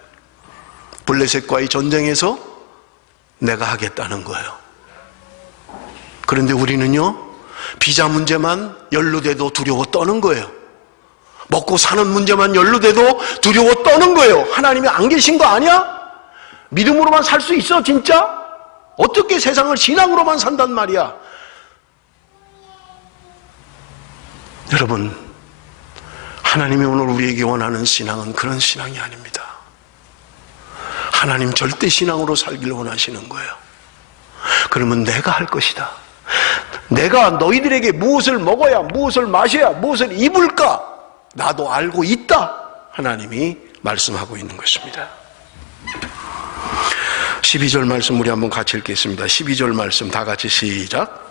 블레셋과의 전쟁에서 내가 하겠다는 거예요. 그런데 우리는요, 비자 문제만 연루돼도 두려워 떠는 거예요. 먹고 사는 문제만 연루돼도 두려워 떠는 거예요. 하나님이 안 계신 거 아니야? 믿음으로만 살 수 있어 진짜? 어떻게 세상을 신앙으로만 산단 말이야? 여러분, 하나님이 오늘 우리에게 원하는 신앙은 그런 신앙이 아닙니다. 하나님 절대 신앙으로 살기를 원하시는 거예요. 그러면 내가 할 것이다. 내가 너희들에게 무엇을 먹어야, 무엇을 마셔야, 무엇을 입을까 나도 알고 있다. 하나님이 말씀하고 있는 것입니다. 12절 말씀 우리 한번 같이 읽겠습니다. 12절 말씀 다 같이 시작.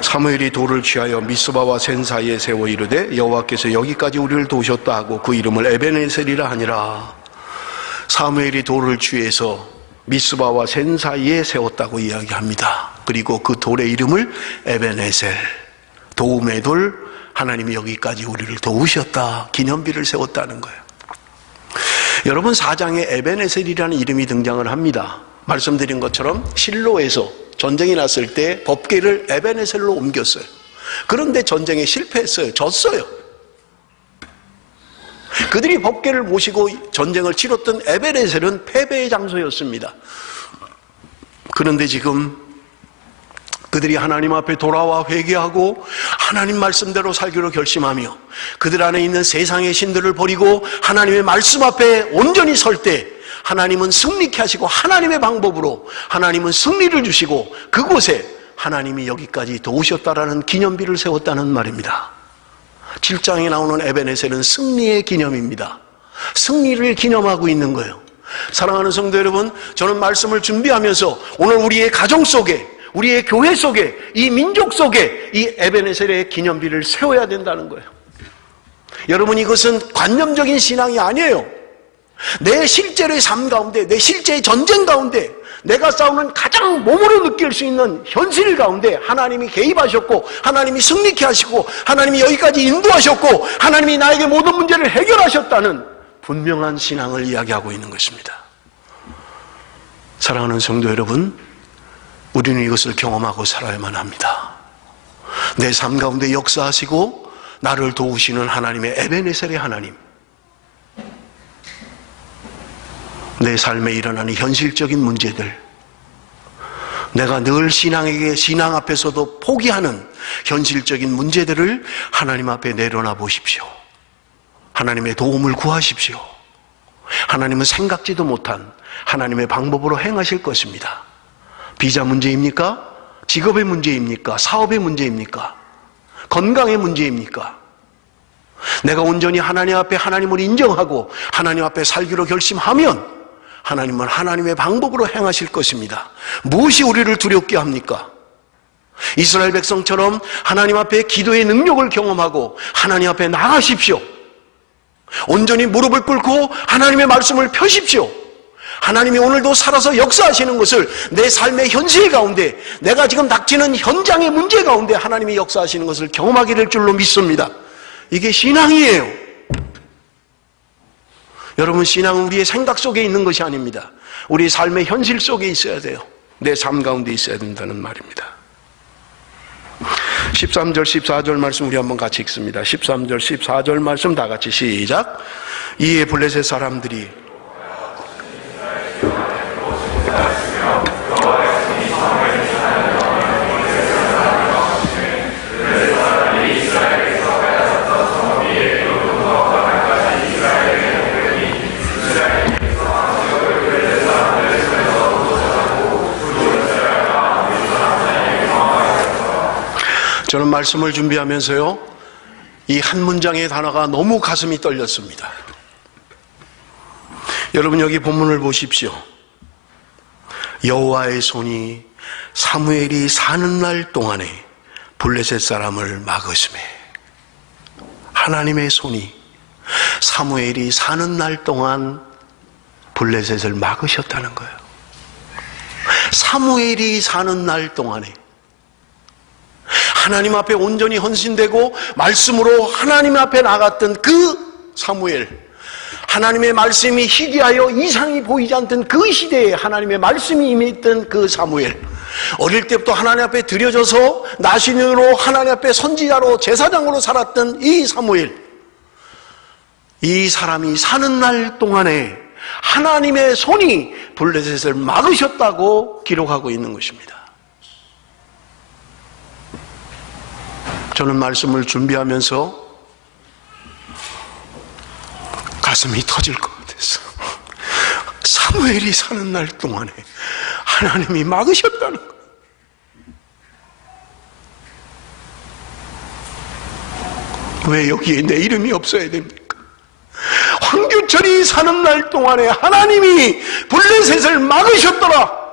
사무엘이 돌을 취하여 미스바와 센 사이에 세워 이르되 여호와께서 여기까지 우리를 도우셨다 하고 그 이름을 에베네셀이라 하니라. 사무엘이 돌을 취해서 미스바와 센 사이에 세웠다고 이야기합니다. 그리고 그 돌의 이름을 에베네셀, 도움의 돌, 하나님이 여기까지 우리를 도우셨다, 기념비를 세웠다는 거예요. 여러분, 4장에 에베네셀이라는 이름이 등장을 합니다. 말씀드린 것처럼 실로에서 전쟁이 났을 때 법궤를 에베네셀로 옮겼어요. 그런데 전쟁에 실패했어요. 졌어요. 그들이 법궤를 모시고 전쟁을 치렀던 에베네셀은 패배의 장소였습니다. 그런데 지금 그들이 하나님 앞에 돌아와 회개하고 하나님 말씀대로 살기로 결심하며 그들 안에 있는 세상의 신들을 버리고 하나님의 말씀 앞에 온전히 설 때 하나님은 승리케 하시고 하나님의 방법으로 하나님은 승리를 주시고 그곳에 하나님이 여기까지 도우셨다라는 기념비를 세웠다는 말입니다. 7장에 나오는 에베네셀은 승리의 기념입니다. 승리를 기념하고 있는 거예요. 사랑하는 성도 여러분, 저는 말씀을 준비하면서 오늘 우리의 가정 속에, 우리의 교회 속에, 이 민족 속에 이 에베네셀의 기념비를 세워야 된다는 거예요. 여러분, 이것은 관념적인 신앙이 아니에요. 내 실제의 삶 가운데, 내 실제의 전쟁 가운데, 내가 싸우는 가장 몸으로 느낄 수 있는 현실 가운데 하나님이 개입하셨고 하나님이 승리케 하시고 하나님이 여기까지 인도하셨고 하나님이 나에게 모든 문제를 해결하셨다는 분명한 신앙을 이야기하고 있는 것입니다. 사랑하는 성도 여러분, 우리는 이것을 경험하고 살아야만 합니다. 내 삶 가운데 역사하시고 나를 도우시는 하나님의 에베네셀의 하나님, 내 삶에 일어나는 현실적인 문제들, 내가 늘 신앙 앞에서도 포기하는 현실적인 문제들을 하나님 앞에 내려놔 보십시오. 하나님의 도움을 구하십시오. 하나님은 생각지도 못한 하나님의 방법으로 행하실 것입니다. 비자 문제입니까? 직업의 문제입니까? 사업의 문제입니까? 건강의 문제입니까? 내가 온전히 하나님 앞에 하나님을 인정하고 하나님 앞에 살기로 결심하면 하나님은 하나님의 방법으로 행하실 것입니다. 무엇이 우리를 두렵게 합니까? 이스라엘 백성처럼 하나님 앞에 기도의 능력을 경험하고 하나님 앞에 나가십시오. 온전히 무릎을 꿇고 하나님의 말씀을 펴십시오. 하나님이 오늘도 살아서 역사하시는 것을 내 삶의 현실 가운데, 내가 지금 닥치는 현장의 문제 가운데 하나님이 역사하시는 것을 경험하게 될 줄로 믿습니다. 이게 신앙이에요. 여러분, 신앙은 우리의 생각 속에 있는 것이 아닙니다. 우리 삶의 현실 속에 있어야 돼요. 내 삶 가운데 있어야 된다는 말입니다. 13절 14절 말씀 우리 한번 같이 읽습니다. 13절 14절 말씀 다 같이 시작. 이에 블레셋 사람들이 저는 말씀을 준비하면서요, 이 한 문장의 단어가 너무 가슴이 떨렸습니다. 여러분, 여기 본문을 보십시오. 여호와의 손이 사무엘이 사는 날 동안에 블레셋 사람을 막으시매. 하나님의 손이 사무엘이 사는 날 동안 블레셋을 막으셨다는 거예요. 사무엘이 사는 날 동안에 하나님 앞에 온전히 헌신되고 말씀으로 하나님 앞에 나갔던 그 사무엘, 하나님의 말씀이 희귀하여 이상이 보이지 않던 그 시대에 하나님의 말씀이 임해 있던 그 사무엘, 어릴 때부터 하나님 앞에 드려져서 나신으로 하나님 앞에 선지자로 제사장으로 살았던 이 사무엘, 이 사람이 사는 날 동안에 하나님의 손이 블레셋을 막으셨다고 기록하고 있는 것입니다. 저는 말씀을 준비하면서 가슴이 터질 것 같았어. 사무엘이 사는 날 동안에 하나님이 막으셨다는 거. 왜 여기에 내 이름이 없어야 됩니까? 황교철이 사는 날 동안에 하나님이 블레셋을 막으셨더라.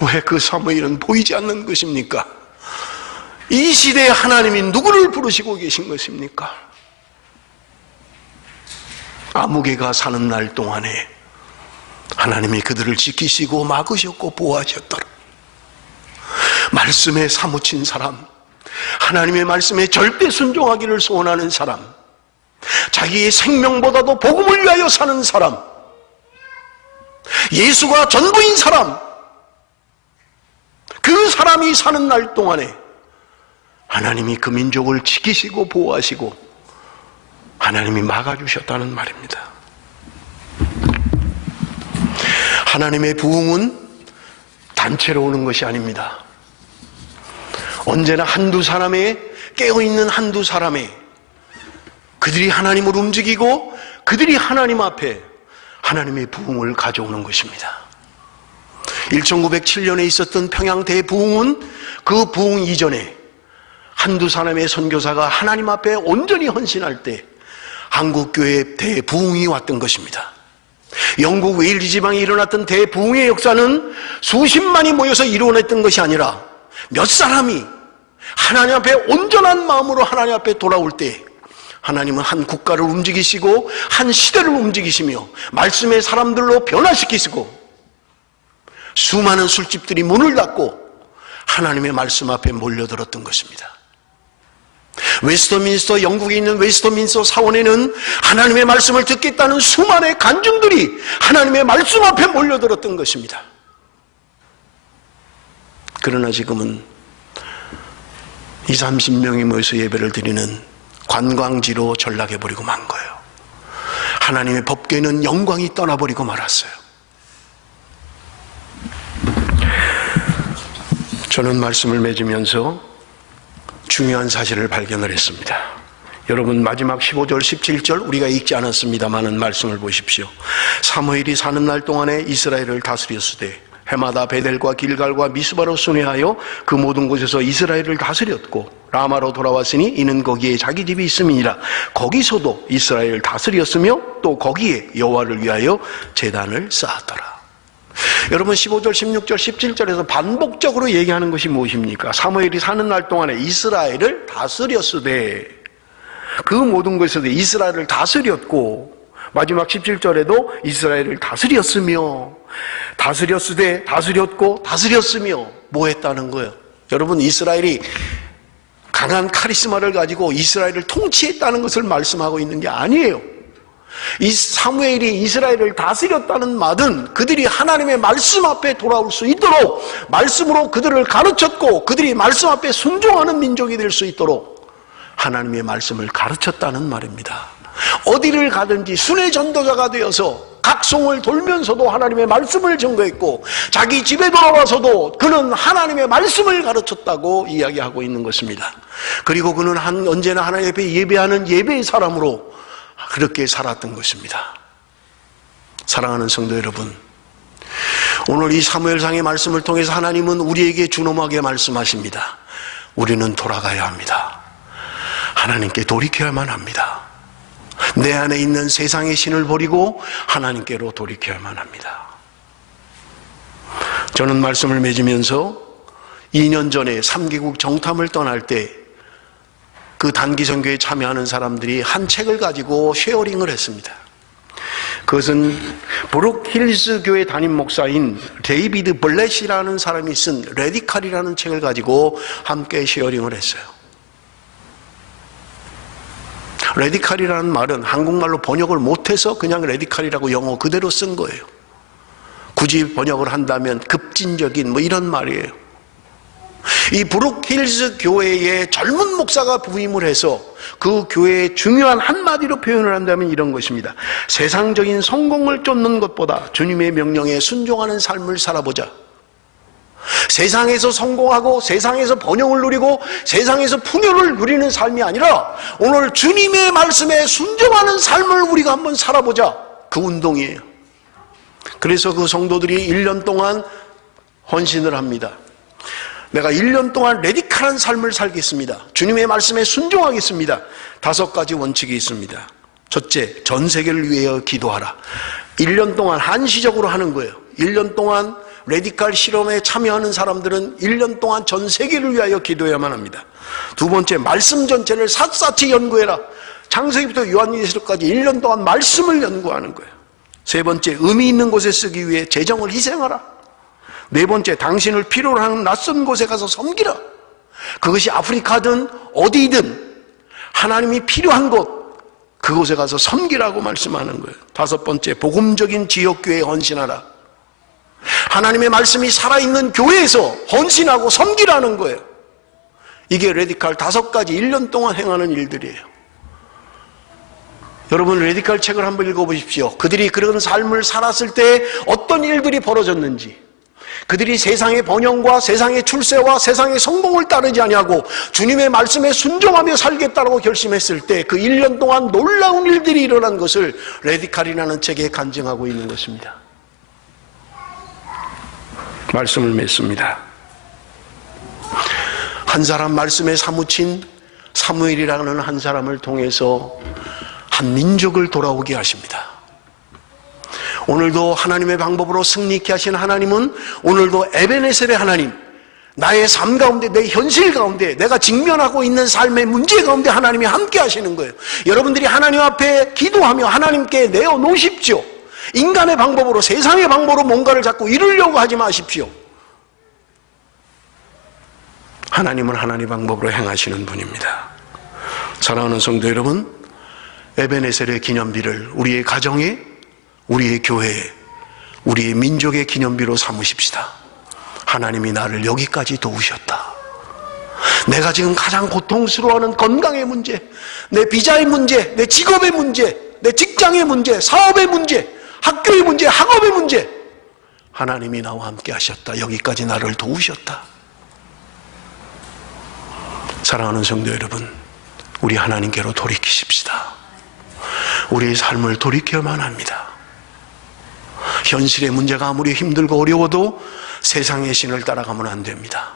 왜 그 사무엘은 보이지 않는 것입니까? 이 시대에 하나님이 누구를 부르시고 계신 것입니까? 아무개가 사는 날 동안에 하나님이 그들을 지키시고 막으셨고 보호하셨더라. 말씀에 사무친 사람, 하나님의 말씀에 절대 순종하기를 소원하는 사람, 자기의 생명보다도 복음을 위하여 사는 사람, 예수가 전부인 사람, 그 사람이 사는 날 동안에 하나님이 그 민족을 지키시고 보호하시고 하나님이 막아주셨다는 말입니다. 하나님의 부흥은 단체로 오는 것이 아닙니다. 언제나 한두 사람의, 깨어있는 한두 사람의, 그들이 하나님을 움직이고 그들이 하나님 앞에 하나님의 부흥을 가져오는 것입니다. 1907년에 있었던 평양 대부흥은 그 부흥 이전에 한두 사람의 선교사가 하나님 앞에 온전히 헌신할 때 한국교회의 대부흥이 왔던 것입니다. 영국 웨일즈 지방에 일어났던 대부흥의 역사는 수십만이 모여서 이루어냈던 것이 아니라 몇 사람이 하나님 앞에 온전한 마음으로 하나님 앞에 돌아올 때 하나님은 한 국가를 움직이시고 한 시대를 움직이시며 말씀의 사람들로 변화시키시고 수많은 술집들이 문을 닫고 하나님의 말씀 앞에 몰려들었던 것입니다. 웨스터민스터, 영국에 있는 웨스터민스터 사원에는 하나님의 말씀을 듣겠다는 수많은 간증들이 하나님의 말씀 앞에 몰려들었던 것입니다. 그러나 지금은 20-30명이 모여서 예배를 드리는 관광지로 전락해버리고 만 거예요. 하나님의 법궤는 영광이 떠나버리고 말았어요. 저는 말씀을 맺으면서 중요한 사실을 발견을 했습니다. 여러분, 마지막 15절 17절 우리가 읽지 않았습니다마는 말씀을 보십시오. 사무엘이 사는 날 동안에 이스라엘을 다스렸으되 해마다 베델과 길갈과 미스바로 순회하여 그 모든 곳에서 이스라엘을 다스렸고 라마로 돌아왔으니 이는 거기에 자기 집이 있음이니라. 거기서도 이스라엘을 다스렸으며 또 거기에 여호와를 위하여 제단을 쌓았더라. 여러분, 15절, 16절, 17절에서 반복적으로 얘기하는 것이 무엇입니까? 사무엘이 사는 날 동안에 이스라엘을 다스렸으되, 그 모든 것에서 이스라엘을 다스렸고, 마지막 17절에도 이스라엘을 다스렸으며, 다스렸으되, 다스렸고, 다스렸으며, 뭐 했다는 거예요? 여러분, 이스라엘이 강한 카리스마를 가지고 이스라엘을 통치했다는 것을 말씀하고 있는 게 아니에요. 이 사무엘이 이스라엘을 다스렸다는 말은 그들이 하나님의 말씀 앞에 돌아올 수 있도록 말씀으로 그들을 가르쳤고 그들이 말씀 앞에 순종하는 민족이 될 수 있도록 하나님의 말씀을 가르쳤다는 말입니다. 어디를 가든지 순회 전도자가 되어서 각 성을 돌면서도 하나님의 말씀을 전거했고 자기 집에 돌아와서도 그는 하나님의 말씀을 가르쳤다고 이야기하고 있는 것입니다. 그리고 그는 언제나 하나님 앞에 예배하는 예배의 사람으로 그렇게 살았던 것입니다. 사랑하는 성도 여러분, 오늘 이 사무엘상의 말씀을 통해서 하나님은 우리에게 준엄하게 말씀하십니다. 우리는 돌아가야 합니다. 하나님께 돌이켜야만 합니다. 내 안에 있는 세상의 신을 버리고 하나님께로 돌이켜야만 합니다. 저는 말씀을 맺으면서 2년 전에 3개국 정탐을 떠날 때 그 단기 선교에 참여하는 사람들이 한 책을 가지고 쉐어링을 했습니다. 그것은 브룩힐스 교회 담임 목사인 데이비드 블렛이라는 사람이 쓴 레디칼이라는 책을 가지고 함께 쉐어링을 했어요. 레디칼이라는 말은 한국말로 번역을 못해서 그냥 레디칼이라고 영어 그대로 쓴 거예요. 굳이 번역을 한다면 급진적인 뭐 이런 말이에요. 이 브룩힐스 교회의 젊은 목사가 부임을 해서 그 교회의 중요한 한마디로 표현을 한다면 이런 것입니다. 세상적인 성공을 쫓는 것보다 주님의 명령에 순종하는 삶을 살아보자. 세상에서 성공하고 세상에서 번영을 누리고 세상에서 풍요를 누리는 삶이 아니라 오늘 주님의 말씀에 순종하는 삶을 우리가 한번 살아보자. 그 운동이에요. 그래서 그 성도들이 1년 동안 헌신을 합니다. 내가 1년 동안 레디컬한 삶을 살겠습니다. 주님의 말씀에 순종하겠습니다. 5가지 원칙이 있습니다. 첫째, 전 세계를 위하여 기도하라. 1년 동안 한시적으로 하는 거예요. 1년 동안 레디컬 실험에 참여하는 사람들은 1년 동안 전 세계를 위하여 기도해야만 합니다. 두 번째, 말씀 전체를 샅샅이 연구해라. 창세기부터 요한계시록까지 1년 동안 말씀을 연구하는 거예요. 세 번째, 의미 있는 곳에 쓰기 위해 재정을 희생하라. 네 번째, 당신을 필요로 하는 낯선 곳에 가서 섬기라. 그것이 아프리카든 어디든 하나님이 필요한 곳, 그곳에 가서 섬기라고 말씀하는 거예요. 5번째, 복음적인 지역교회에 헌신하라. 하나님의 말씀이 살아있는 교회에서 헌신하고 섬기라는 거예요. 이게 레디컬 5가지 1년 동안 행하는 일들이에요. 여러분, 레디컬 책을 한번 읽어보십시오. 그들이 그런 삶을 살았을 때 어떤 일들이 벌어졌는지, 그들이 세상의 번영과 세상의 출세와 세상의 성공을 따르지 아니하고 주님의 말씀에 순종하며 살겠다고 결심했을 때 그 1년 동안 놀라운 일들이 일어난 것을 레디컬이라는 책에 간증하고 있는 것입니다. 말씀을 맺습니다. 한 사람 말씀에 사무친 사무엘이라는 한 사람을 통해서 한 민족을 돌아오게 하십니다. 오늘도 하나님의 방법으로 승리케 하신 하나님은 오늘도 에베네셀의 하나님, 나의 삶 가운데, 내 현실 가운데, 내가 직면하고 있는 삶의 문제 가운데 하나님이 함께 하시는 거예요. 여러분들이 하나님 앞에 기도하며 하나님께 내어놓으십시오. 인간의 방법으로, 세상의 방법으로 뭔가를 자꾸 이루려고 하지 마십시오. 하나님은 하나님의 방법으로 행하시는 분입니다. 사랑하는 성도 여러분, 에베네셀의 기념비를 우리의 가정에, 우리의 교회에, 우리의 민족의 기념비로 삼으십시다. 하나님이 나를 여기까지 도우셨다. 내가 지금 가장 고통스러워하는 건강의 문제, 내 비자의 문제, 내 직업의 문제, 내 직장의 문제, 사업의 문제, 학교의 문제, 학업의 문제, 하나님이 나와 함께 하셨다. 여기까지 나를 도우셨다. 사랑하는 성도 여러분, 우리 하나님께로 돌이키십시다. 우리의 삶을 돌이켜야만 합니다. 현실의 문제가 아무리 힘들고 어려워도 세상의 신을 따라가면 안 됩니다.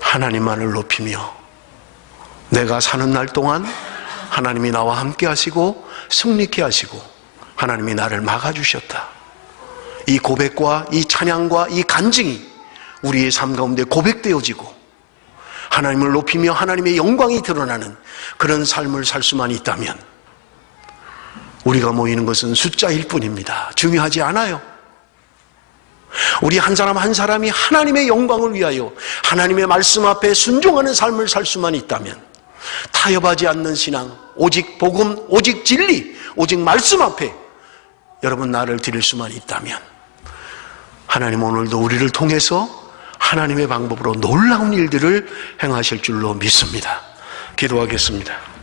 하나님만을 높이며 내가 사는 날 동안 하나님이 나와 함께 하시고 승리케 하시고 하나님이 나를 막아주셨다. 이 고백과 이 찬양과 이 간증이 우리의 삶 가운데 고백되어지고 하나님을 높이며 하나님의 영광이 드러나는 그런 삶을 살 수만 있다면 우리가 모이는 것은 숫자일 뿐입니다. 중요하지 않아요. 우리 한 사람 한 사람이 하나님의 영광을 위하여 하나님의 말씀 앞에 순종하는 삶을 살 수만 있다면 타협하지 않는 신앙, 오직 복음, 오직 진리, 오직 말씀 앞에 여러분 나를 드릴 수만 있다면 하나님 오늘도 우리를 통해서 하나님의 방법으로 놀라운 일들을 행하실 줄로 믿습니다. 기도하겠습니다.